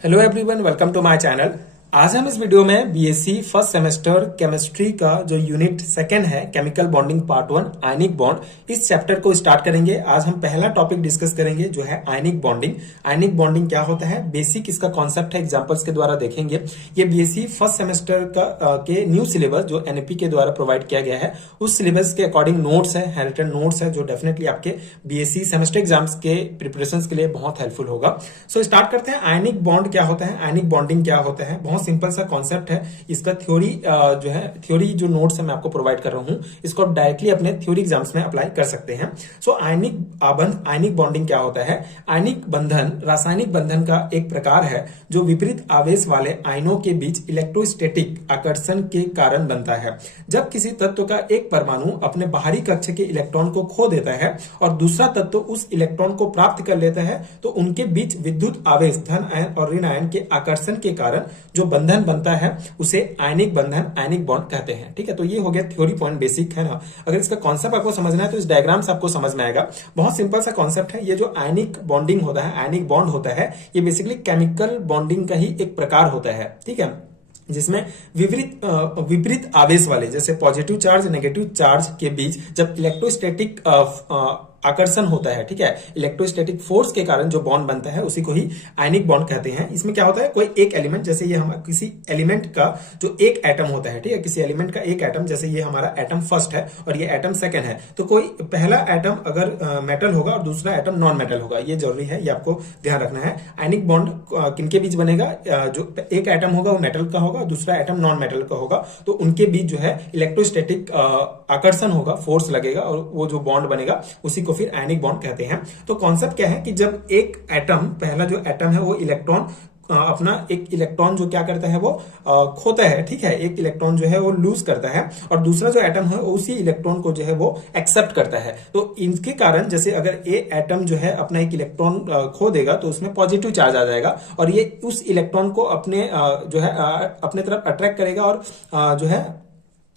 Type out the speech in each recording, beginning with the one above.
Hello everyone, welcome to my channel. आज हम इस वीडियो में बीएससी फर्स्ट सेमेस्टर केमिस्ट्री का जो यूनिट सेकंड है chemical bonding part 1 ionic bond, इस चैप्टर को स्टार्ट करेंगे। आज हम पहला टॉपिक डिस्कस करेंगे जो है आयनिक बॉन्डिंग। आयनिक बॉन्डिंग क्या होता है, बेसिक इसका कॉन्सेप्ट है, एग्जांपल्स के द्वारा देखेंगे। ये बीएससी फर्स्ट सेमेस्टर के न्यू सिलेबस जो एनईपी के द्वारा प्रोवाइड किया गया है, उस सिलेबस के अकॉर्डिंग नोट्स है, रिटन नोट्स है, जो डेफिनेटली आपके बीएससी सेमेस्टर एग्जाम्स के प्रिपरेशन के लिए बहुत हेल्पफुल होगा। सो स्टार्ट करते हैं। आयनिक बॉन्ड क्या होता है, आयनिक बॉन्डिंग क्या होता है। बहुत सिंपल सा कॉन्सेप्ट है। इसका थ्योरी जो है, थ्योरी जो नोट्स है मैं आपको प्रोवाइड कर रहा हूं, इसको आप डायरेक्टली अपने थ्योरी एग्जाम्स में अप्लाई कर सकते हैं। सो आयनिक आबंध, आयनिक बॉन्डिंग क्या होता है। आयनिक बंधन रासायनिक बंधन का एक प्रकार है जो विपरीत आवेश वाले आयनों के बीच इलेक्ट्रोस्टैटिक आकर्षण के कारण बनता है। जब किसी तत्व का एक परमाणु अपने बाहरी कक्ष के इलेक्ट्रॉन को खो देता है और दूसरा तत्व उस इलेक्ट्रॉन को प्राप्त कर लेता है, तो उनके बीच विद्युत आवेश धन आयन और ऋण आयन के आकर्षण के कारण जो बंधन बनता है उसे आयनिक बंधन, आयनिक बॉन्ड कहते हैं। ठीक है, तो ये हो गया थ्योरी पॉइंट, बेसिक है ना। अगर इसका कॉन्सेप्ट आपको समझना है तो इस डायग्राम से आपको समझ में आएगा। बहुत सिंपल सा कॉन्सेप्ट है। ये जो आयनिक बॉन्डिंग होता है, आयनिक बॉन्ड होता है, ये बेसिकली केमिकल बॉन्डिंग का ही एक प्रकार होता है। ठीक है, जिसमें विपरीत आवेश वाले, जैसे पॉजिटिव चार्ज नेगेटिव चार्ज के बीच जब इलेक्ट्रोस्टैटिक आकर्षण होता है, ठीक है, इलेक्ट्रोस्टैटिक फोर्स के कारण जो बॉन्ड बनता है उसी को ही आयनिक बॉन्ड कहते हैं। इसमें क्या होता है, कोई एक एलिमेंट, जैसे ये हम किसी एलिमेंट का जो एक एटम होता है, ठीक है, किसी एलिमेंट का एक एटम, जैसे ये हमारा एटम फर्स्ट है और ये एटम सेकंड है, तो कोई पहला एटम अगर मेटल होगा और दूसरा एटम नॉन मेटल होगा, ये जरूरी है, ये आपको ध्यान रखना है। आयनिक बॉन्ड किनके बीच बनेगा, जो एक एटम होगा वो मेटल का होगा, दूसरा एटम नॉन मेटल का होगा, तो उनके बीच जो है इलेक्ट्रोस्टैटिक आकर्षण होगा, फोर्स लगेगा और वो जो बॉन्ड बनेगा उसी को फिर आयनिक बॉन्ड कहते हैं। तो कॉन्सेप्ट क्या है कि जब एक एटम, पहला जो एटम है वो इलेक्ट्रॉन अपना एक इलेक्ट्रॉन जो क्या करता है वो खोता है, ठीक है, एक इलेक्ट्रॉन जो है वो लूज करता है और दूसरा जो एटम है उसी इलेक्ट्रॉन को जो है वो एक्सेप्ट करता है। तो इनके कारण, जैसे अगर ये एटम जो है अपना एक इलेक्ट्रॉन खो देगा तो उसमें पॉजिटिव चार्ज आ जाएगा और ये उस इलेक्ट्रॉन को अपने जो है अपने तरफ अट्रैक्ट करेगा और जो है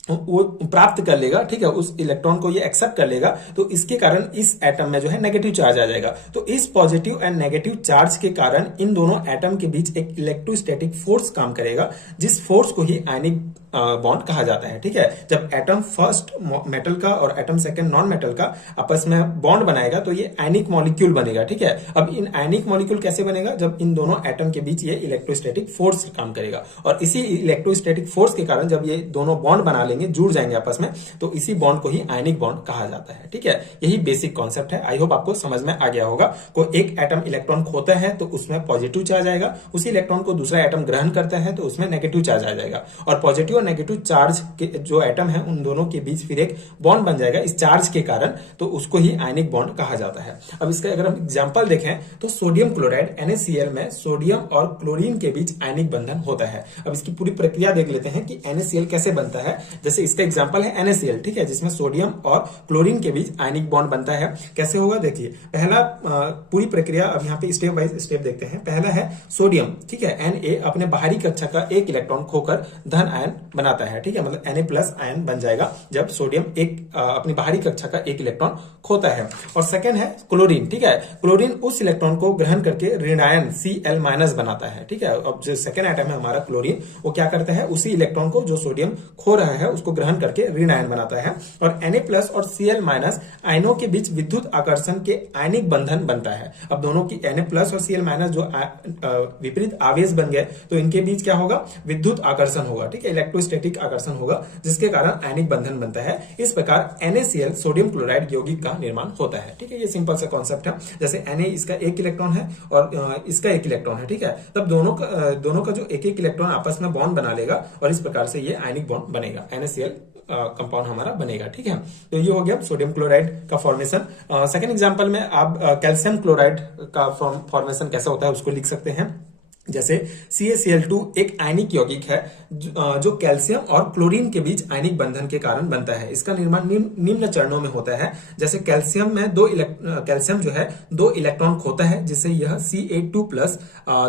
वो प्राप्त कर लेगा, ठीक है, उस इलेक्ट्रॉन को ये एक्सेप्ट कर लेगा। तो इसके कारण इस एटम में जो है नेगेटिव चार्ज आ जाएगा। तो इस पॉजिटिव एंड नेगेटिव चार्ज के कारण इन दोनों एटम के बीच एक इलेक्ट्रोस्टैटिक फोर्स काम करेगा, जिस फोर्स को ही आयनिक बॉन्ड कहा जाता है। ठीक है, जब एटम फर्स्ट मेटल का और एटम सेकंड नॉन मेटल का आपस में बॉन्ड बनाएगा तो ये आयनिक मॉलिक्यूल बनेगा। ठीक है, अब इन आयनिक मॉलिक्यूल कैसे बनेगा, जब इन दोनों एटम के बीच ये इलेक्ट्रोस्टैटिक फोर्स काम करेगा और इसी इलेक्ट्रोस्टैटिक फोर्स के कारण जब ये दोनों बॉन्ड बना लेंगे, जुड़ जाएंगे आपस में, तो इसी बॉन्ड को ही आयनिक बॉन्ड कहा जाता है। ठीक है, यही बेसिक कॉन्सेप्ट है। आई होप आपको समझ में आ गया होगा। कोई एक एटम इलेक्ट्रॉन खोता है तो उसमें पॉजिटिव चार्ज आएगा, उसी इलेक्ट्रॉन को दूसरा एटम ग्रहण करता है तो उसमें नेगेटिव चार्ज आ जाएगा और पॉजिटिव और नेगेटिव चार्ज के जो एटम है उन दोनों के बीच फिर एक बॉन्ड बन जाएगा इस चार्ज के कारण, तो उसको ही आयनिक बॉन्ड कहा जाता है। अब इसका अगर हम एग्जांपल देखें तो सोडियम क्लोराइड NaCl में सोडियम और क्लोरीन के बीच आयनिक बंधन होता है। अब इसकी पूरी प्रक्रिया देख लेते हैं कि NaCl कैसे बनता है। जैसे इसका एग्जांपल है NaCl, ठीक है, जिसमें सोडियम और क्लोरीन के बीच आयनिक बॉन्ड बनता है। कैसे होगा देखिए, पहला पूरी प्रक्रिया अब यहाँ पे स्टेप बाय स्टेप देखते हैं। पहला है सोडियम, ठीक है, Na अपने बाहरी कक्षा का एक इलेक्ट्रॉन खोकर धन आयन बनाता है। ठीक है, मतलब Na+ आयन बन जाएगा जब सोडियम एक अपनी बाहरी कक्षा का एक इलेक्ट्रॉन खोता है। और सेकंड है क्लोरीन, ठीक है, क्लोरीन उस इलेक्ट्रॉन को ग्रहण करके ऋणायन Cl- बनाता है। ठीक है, अब जो सेकंड एटम है हमारा क्लोरीन, वो क्या करता है, उसी इलेक्ट्रॉन को जो सोडियम खो रहा है उसको ग्रहण करके ऋण आयन बनाता है और Na+ और Cl- आयनों के बीच विद्युत आकर्षण के आयनिक बंधन बनता है। अब दोनों की Na+ और Cl- जो विपरीत आवेश बन गए तो इनके बीच क्या होगा, विद्युत आकर्षण होगा, ठीक है, इलेक्ट्रोस्टैटिक आकर्षण होगा, जिसके कारण आयनिक बंधन बनता है। इस प्रकार NaCl सोडियम क्लोराइड यौगिक का निर्माण होता है। ठीक है, ये सिंपल सा कॉन्सेप्ट है। जैसे Na इसका एक इलेक्ट्रॉन है और इसका एक इलेक्ट्रॉन है, ठीक है, तब दोनों का जो एक एक इलेक्ट्रॉन आपस में बॉन्ड बना लेगा और इस प्रकार से ये आयनिक बॉन्ड बनेगा, NaCl कंपाउंड हमारा बनेगा। ठीक है, तो ये हो गया सोडियम क्लोराइड का फॉर्मेशन। सेकंड एग्जांपल में आप कैल्शियम क्लोराइड का फॉर्मेशन कैसा होता है उसको लिख सकते हैं। जैसे CaCl2 एक आयनिक यौगिक है जो कैल्शियम और क्लोरीन के बीच आयनिक बंधन के कारण बनता है। इसका निर्माण निम्न चरणों में होता है। जैसे कैल्शियम में कैल्शियम जो है 2 इलेक्ट्रॉन खोता है जिससे यह Ca2+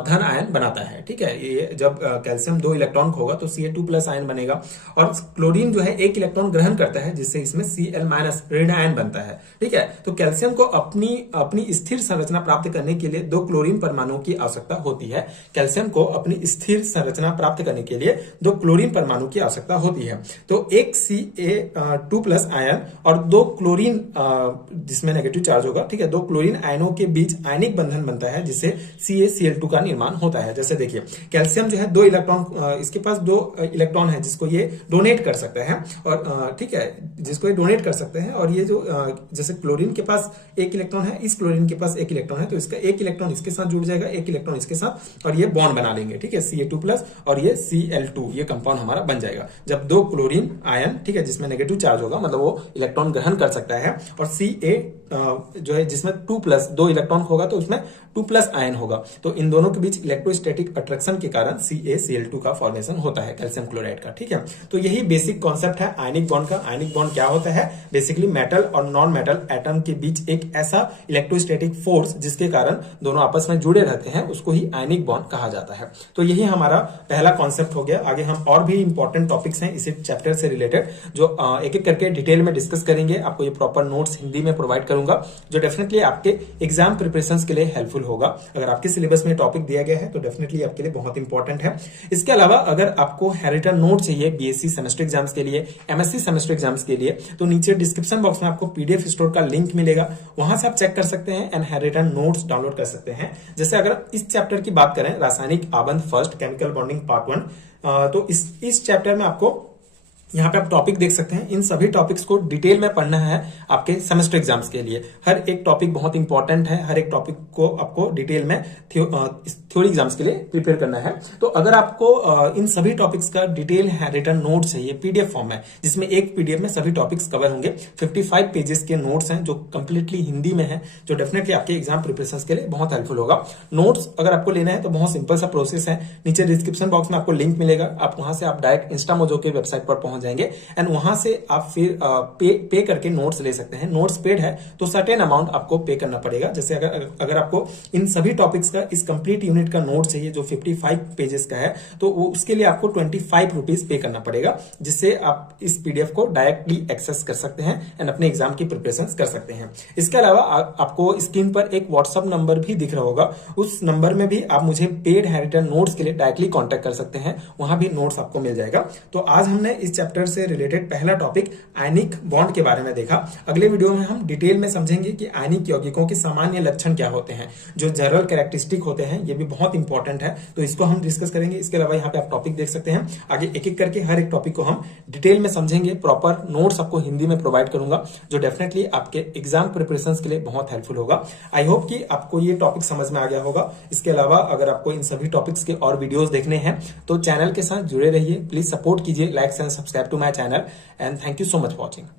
धन आयन बनाता है। ठीक है, ये जब कैल्शियम 2 इलेक्ट्रॉन खोगा तो Ca2+ आयन बनेगा और क्लोरीन जो है 1 इलेक्ट्रॉन ग्रहण करता है जिससे इसमें Cl- ऋण आयन बनता है। ठीक है, तो कैल्शियम को अपनी स्थिर संरचना प्राप्त करने के लिए 2 क्लोरीन परमाणुओं की आवश्यकता होती है। कैल्शियम को अपनी स्थिर संरचना प्राप्त करने के लिए 2 क्लोरीन परमाणु की आवश्यकता होती है। तो एक Ca2+ आयन और 2 क्लोरीन जिसमें नेगेटिव चार्ज होगा, ठीक है, 2 क्लोरीन आयनों के बीच आयनिक बंधन बनता है जिससे CaCl2 का निर्माण होता है। जैसे देखिए कैल्शियम जो है 2 इलेक्ट्रॉन, इसके पास 2 इलेक्ट्रॉन है जिसको ये डोनेट कर सकता है, और ठीक है, जिसको ये डोनेट कर सकते हैं। और ये जो जैसे क्लोरीन के पास 1 इलेक्ट्रॉन है, इस क्लोरीन के पास 1 इलेक्ट्रॉन है, तो इसका 1 इलेक्ट्रॉन इसके साथ जुड़ जाएगा, 1 इलेक्ट्रॉन इसके साथ, और ये बॉन्ड बना लेंगे, ठीक है, Ca2+ और ये Cl2, ये कंपाउंड हमारा बन जाएगा। जब 2 क्लोरीन आयन, ठीक है, जिसमें नेगेटिव चार्ज होगा, मतलब वो इलेक्ट्रॉन ग्रहण कर सकता है, और Ca जो है जिसमें 2 इलेक्ट्रॉन होगा तो उसमें 2+ आयन होगा, तो इन दोनों के बीच इलेक्ट्रोस्टैटिक अट्रैक्शन के कारण CaCl2 का फॉर्मेशन होता है कैल्शियम क्लोराइड का, ठीक है। तो यही बेसिक कॉन्सेप्ट है आयनिक बॉन्ड का। आयनिक बॉन्ड क्या होता है? बेसिकली मेटल और नॉन मेटल एटम के बीच एक ऐसा इलेक्ट्रोस्टैटिक फोर्स जिसके कारण दोनों आपस में जुड़े रहते हैं, उसको ही आयनिक बॉन्ड कहा जाता है। तो यही हमारा पहला कॉन्सेप्ट हो गया। आगे हम और भी इंपॉर्टेंट टॉपिक्स हैं इसी चैप्टर से रिलेटेड, जो एक एक करके डिटेल में डिस्कस करेंगे। आपको ये प्रॉपर नोट्स हिंदी में प्रोवाइड करूंगा, जो डेफिनेटली आपके एग्जाम प्रिपरेशन के लिए हेल्पफुल होगा। अगर आपके सिलेबस में टॉपिक दिया गया है तो डेफिनेटली आपके लिए बहुत इंपॉर्टेंट है। इसके अलावा अगर आपको हैरिटन नोट चाहिए बीएससी सेमेस्टर एग्जाम्स के लिए, एमएससी सेमेस्टर एग्जाम्स के लिए, तो नीचे डिस्क्रिप्शन बॉक्स में आपको पीडीएफ स्टोर का लिंक मिलेगा, वहां से आप चेक कर सकते हैं एंड हैरिटन नोट्स डाउनलोड कर सकते हैं। जैसे अगर इस चैप्टर की बात करें, रासायनिक आबंध फर्स्ट केमिकल बॉन्डिंग पार्ट 1, तो इस चैप्टर में आपको यहाँ पे आप टॉपिक देख सकते हैं। इन सभी टॉपिक्स को डिटेल में पढ़ना है आपके सेमेस्टर एग्जाम्स के लिए। हर एक टॉपिक बहुत इंपॉर्टेंट है, हर एक टॉपिक को आपको डिटेल में थ्योरी एग्जाम्स के लिए प्रिपेयर करना है। तो अगर आपको इन सभी टॉपिक्स का डिटेल रिटर्न नोट चाहिए पीडीएफ फॉर्म में, जिसमें एक पीडीएफ में सभी टॉपिक्स कवर होंगे, 55 पेजेस के नोट्स हैं जो कंप्लीटली हिंदी में है, जो डेफिनेटली आपके एग्जाम प्रिपरेशन के लिए बहुत हेल्पफुल होगा। नोट्स अगर आपको लेना है तो बहुत सिंपल सा प्रोसेस है, नीचे डिस्क्रिप्शन बॉक्स में आपको लिंक मिलेगा, आप वहां से आप डायरेक्ट इंस्टामोजो के वेबसाइट पर पहुंच जाएंगे एंड वहां से आप फिर पे करके नोट्स ले सकते हैं। नोट्स पेड है तो सर्टेन अमाउंट आपको पे करना पड़ेगा। जैसे अगर आपको इन सभी टॉपिक्स का इस कंप्लीट यूनिट का नोट चाहिए जो 55 पेजेस का है, तो उसके लिए आपको 25 रुपीज पे करना पड़ेगा, जिससे आप इस पीडीएफ को डायरेक्टली एक्सेस कर सकते हैं एंड अपने एग्जाम की प्रिपरेशन कर सकते हैं। इसके अलावा आपको स्क्रीन पर एक व्हाट्सएप नंबर भी दिख रहा होगा, उस नंबर में भी आप मुझे पेड हैरिटन नोट्स के लिए डायरेक्टली कॉन्टेक्ट कर सकते हैं, वहां भी नोट्स आपको मिल जाएगा। तो आज हमने इस चैप्टर से रिलेटेड पहला टॉपिक आयनिक बॉन्ड के बारे में देखा। अगले वीडियो में हम डिटेल में समझेंगे कि आयनिक यौगिकों के सामान्य लक्षण क्या होते हैं, जो जनरल कैरेक्टरिस्टिक होते हैं, ये भी बहुत इंपॉर्टेंट है, तो इसको हम डिस्कस करेंगे। इसके अलावा यहाँ पे आप टॉपिक देख सकते हैं, आगे एक एक करके हर एक टॉपिक को हम डिटेल में समझेंगे। प्रॉपर नोट्स आपको हिंदी में प्रोवाइड करूंगा, जो डेफिनेटली आपके एग्जाम प्रिपरेशन के लिए बहुत हेल्पफुल होगा। आई होप कि आपको ये टॉपिक समझ में आ गया होगा। इसके अलावा अगर आपको इन सभी टॉपिक्स के और वीडियोस देखने हैं तो चैनल के साथ जुड़े रहिए, प्लीज सपोर्ट कीजिए, like and subscribe to my channel, and thank you so much for watching.